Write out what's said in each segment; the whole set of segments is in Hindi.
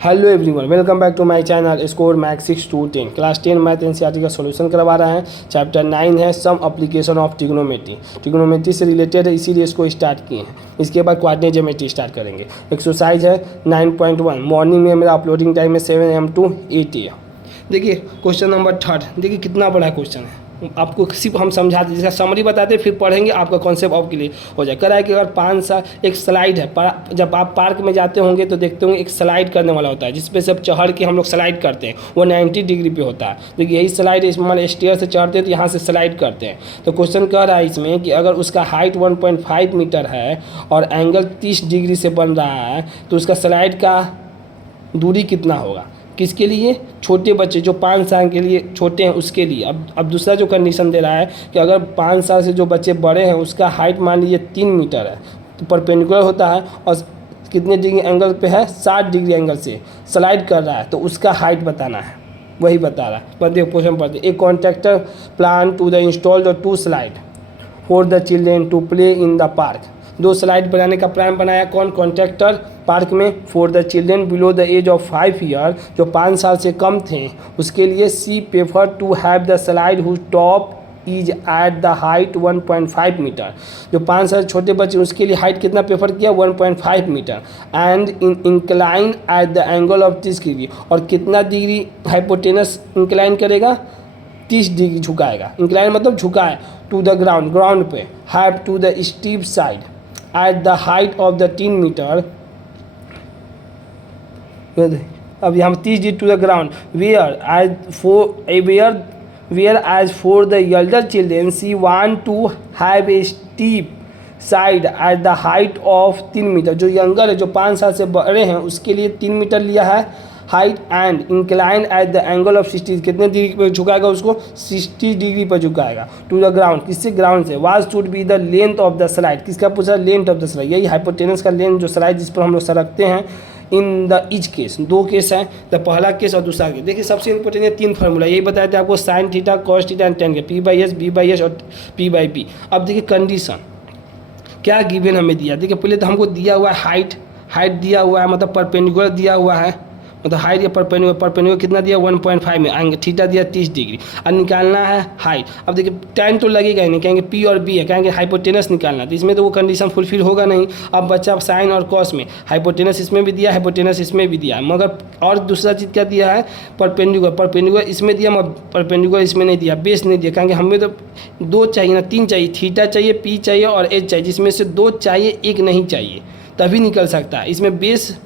Hello everyone, welcome back to my channel score max 6 to 10 class 10 math NCERT का सॉल्यूशन करवा रहे हैं। चैप्टर 9 है some application of trigonometry. Trigonometry से रिलेटेड है, इसीलिए इसको स्टार्ट किए हैं। इसके बाद कोऑर्डिनेट ज्योमेट्री स्टार्ट करेंगे। एक्सरसाइज है 9.1। मॉर्निंग में मेरा अपलोडिंग टाइम है 7 AM to 8 AM। देखिए क्वेश्चन नंबर 3, देखिए कितना बड़ा क्वेश्चन है। आपको सिर्फ हम समझाते, जिसका समरी बताते फिर पढ़ेंगे, आपका कॉन्सेप्ट ऑफ क्लियर हो जाए। करा है कि अगर 5 साल एक स्लाइड है, जब आप पार्क में जाते होंगे तो देखते होंगे एक स्लाइड करने वाला होता है, जिसपे सब चढ़ के हम लोग स्लाइड करते हैं। वो 90 डिग्री पे होता है। देखिए यही स्लाइड मान स्टेयर से चढ़ते हैं तो यहाँ से स्लाइड करते हैं। तो क्वेश्चन कह रहा है इसमें कि अगर उसका हाइट 1.5 मीटर है और एंगल 30 डिग्री से बन रहा है तो उसका स्लाइड का दूरी कितना होगा। किसके लिए? छोटे बच्चे जो 5 साल के लिए छोटे हैं उसके लिए। अब दूसरा जो कंडीशन दे रहा है कि अगर 5 साल से जो बच्चे बड़े हैं उसका हाइट मान लीजिए 3 मीटर है, तो परपेंडिकुलर होता है और कितने डिग्री एंगल पे है, 60 डिग्री एंगल से स्लाइड कर रहा है, तो उसका हाइट बताना है। वही बता रहा है। बस देखो क्वेश्चन पढ़ते। A contractor plan to the install the 2 slide for the children to play in the park. 2 slide बनाने का प्लान बनाया कौन? कॉन्ट्रैक्टर। पार्क में for the children below the age of 5 year, जो 5 साल से कम थे उसके लिए she prefer to have the slide whose top is at the height 1.5 metre. जो 5 साल छोटे बच्चे उसके लिए हाइट कितना प्रेफर किया? 1.5 metre. And incline at the angle of 30 degree, और कितना डिग्री हाइपोटेनस इंक्लाइन करेगा? 30 डिग्री झुकाएगा। इंक्लाइन मतलब झुकाए। टू द ग्राउंड, ग्राउंड पे। Have to the steep side at the height of the 3 metre. अब यहाँ 30 degree to the ground. Whereas for the elder children she want to have a steep side at the height of 3 metre. जो यंगर है, जो 5 साल से बड़े हैं, उसके लिए 3 मीटर लिया है height. And incline at the angle of 60, कितने डिग्री पर झुकाएगा उसको? 60 डिग्री पर झुकाएगा। टू द ग्राउंड, किससे? ग्राउंड से। Was should be the length of the slide. किसका पूछा? Length of the slide. यही हाइपोटेनस का लेंथ, जो स्लाइड जिस पर हम लोग सरकते हैं। In the each case, 2 case हैं, तो पहला केस और दूसरा केस। देखिए सबसे इंपॉर्टेंट है 3 फार्मूला, यही बताया था आपको, sine theta, cos theta and ten के, P/S, B/S और P/P। अब देखिए कंडीशन क्या गिवन हमें दिया। देखिए पहले तो हमको दिया हुआ है हाइट दिया हुआ है, मतलब परपेंडिकुलर दिया हुआ है, मतलब हाइट या परपेंडिकुलर कितना दिया? 1.5 में। आएंगे थीटा दिया 30 डिग्री, और निकालना है हाइट। अब देखिए टाइम तो लगेगा ही नहीं, कहेंगे P और B है, कहेंगे हाइपोटेनस निकालना, तो इसमें तो वो कंडीशन फुलफिल होगा नहीं। अब बच्चा साइन और कॉस में, हाइपोटेनस इसमें भी दिया, हाइपोटेनस इसमें भी दिया, मगर और दूसरा चीज़ क्या दिया है? परपेंडिकुलर इसमें दिया, मगर परपेंडिकुलर इसमें नहीं दिया, बेस नहीं दिया। कहेंगे हमें तो 2 चाहिए ना 3 चाहिए, थीटा चाहिए, P चाहिए और H चाहिए, जिसमें से 2 चाहिए, 1 नहीं चाहिए, तभी निकल सकता है। इसमें बेस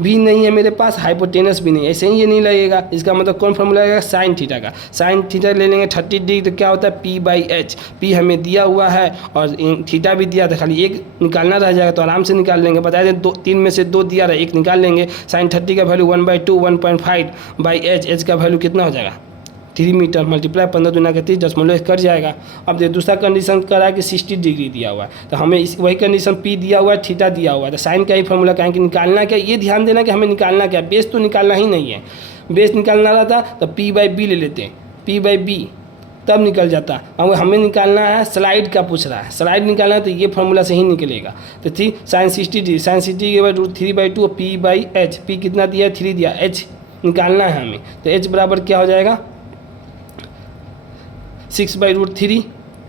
भी नहीं है मेरे पास, हाइपोटेनस भी नहीं, ऐसे ही ये नहीं लगेगा। इसका मतलब कौन फॉर्मूला लगेगा? साइन थीटा का। साइन थीटा ले लेंगे 30 डिग्री, तो क्या होता है? P/H। P हमें दिया हुआ है और थीटा भी दिया था, खाली 1 निकालना रह जाएगा, तो आराम से निकाल लेंगे। बता दें 3 में से 2 दिया रहा, 1 निकाल लेंगे। साइन 30 का वैल्यू 1/2, 1.5/H। H का वैल्यू कितना हो जाएगा? 3 मीटर मल्टीप्लाई 15 दूना के 30 दशमलव कट जाएगा। अब देखिए दूसरा कंडीशन करा है कि 60 डिग्री दिया हुआ है, तो हमें वही कंडीशन P दिया हुआ है, थीटा दिया हुआ है, तो साइन का ही फॉर्मूला कहें कि निकालना क्या? ये ध्यान देना कि हमें निकालना क्या, बेस तो निकालना ही नहीं है। बेस निकालना रहा था तो P/B ले लेते हैं, P/B तब निकल जाता। अब हमें निकालना है स्लाइड का, पूछ रहा है स्लाइड निकालना है, तो ये फॉर्मूला से ही निकलेगा। तो ठीक, साइन 60 डिग्री, साइन 60 के बाद √3/2 P/H। P कितना दिया है? 3 दिया। H निकालना है हमें, तो H बराबर क्या हो जाएगा? 6/√3,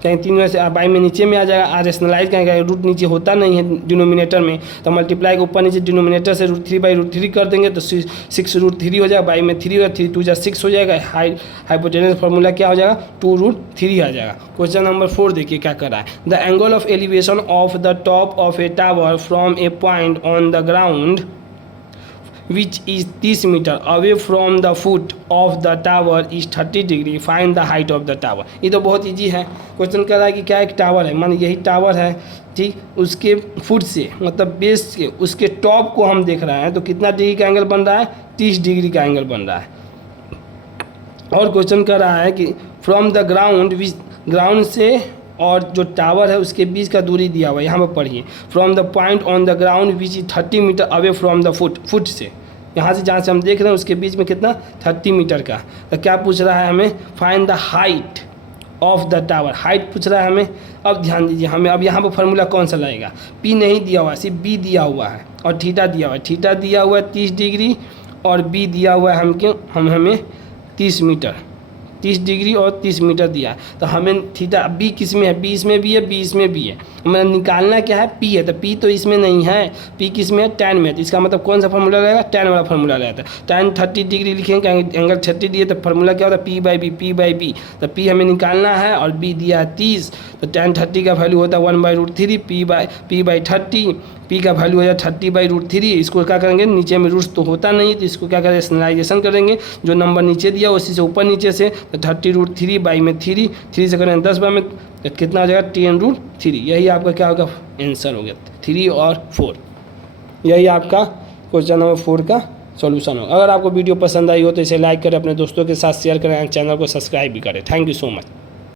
कहीं 3 में से बाई में नीचे में आ जाएगा। आर रेशनलाइज कहेंगे, रूट नीचे होता नहीं है डिनोमिनेटर में, तो मल्टीप्लाई के ऊपर नीचे डिनोमिनेटर से √3/√3 कर देंगे, तो 6√3 हो जाएगा, बाई में 3 होगा, 3 2 6 हो जाएगा। हाइपोटेनस फार्मूला क्या हो जाएगा? 2√3 आ जाएगा। क्वेश्चन नंबर 4 देखिए क्या कर रहा है। The angle of elevation of the top of A tower from A point on the ground which is 30 meter away from the foot of the tower is 30 degree. Find the height of the tower. ये तो बहुत इजी है। क्वेश्चन कर रहा है कि क्या एक टावर है, मान यही टावर है, ठीक, उसके फुट से मतलब बेस के उसके टॉप को हम देख रहे हैं, तो कितना डिग्री का एंगल बन रहा है? 30 डिग्री का एंगल बन रहा है। और क्वेश्चन कर रहा है कि फ्रॉम द ग्राउंड, ग्राउंड से और जो टावर है उसके बीच का दूरी दिया हुआ है, यहाँ पर पढ़िए। From the point on the ground which is 30 metre away from the foot से, यहाँ से जहाँ से हम देख रहे हैं उसके बीच में कितना? 30 मीटर का। तो क्या पूछ रहा है हमें? Find the height of the tower, height पूछ रहा है हमें। अब ध्यान दीजिए, हमें अब यहाँ पर फार्मूला कौन सा लगेगा, पी नहीं दिया हुआ है, सिर्फ बी दिया हुआ है और थीटा दिया हुआ है। थीटा दिया हुआ है 30 डिग्री और बी दिया हुआ है हमें 30 मीटर, 30 डिग्री और 30 मीटर दिया है। तो हमें थीटा बी किस में है, बी इसमें भी है, बी इसमें भी है। हमें निकालना क्या है, पी है, तो पी तो इसमें नहीं है, पी किस में है, tan में है। तो इसका मतलब कौन सा फार्मूला रहेगा, tan वाला फार्मूला रहेगा। tan 30 डिग्री लिखेंगे, एंगल 30 दिए तो फार्मूला क्या होता है, P by B, P by B. तो पी हमें निकालना है और बी दिया है 30, तो tan 30 का वैल्यू होता है 1/√3, पी बाई 30, पी का वैल्यू हो जाए 30/√3। इसको क्या करेंगे, नीचे में रूट्स तो होता नहीं, तो इसको क्या करें, रैशनलाइजेशन करेंगे, जो नंबर नीचे दिया उसी से ऊपर नीचे से, तो 30√3 बाई में 3 से करेंगे 10 बाई में, तो कितना हो जाएगा 10√3। यही आपका क्या होगा, आंसर हो गया 3 और 4। यही आपका क्वेश्चन नंबर 4 का सॉल्यूशन होगा। अगर आपको वीडियो पसंद आई हो तो इसे लाइक करें, अपने दोस्तों के साथ शेयर करें, चैनल को सब्सक्राइब भी करें। Thank you so much.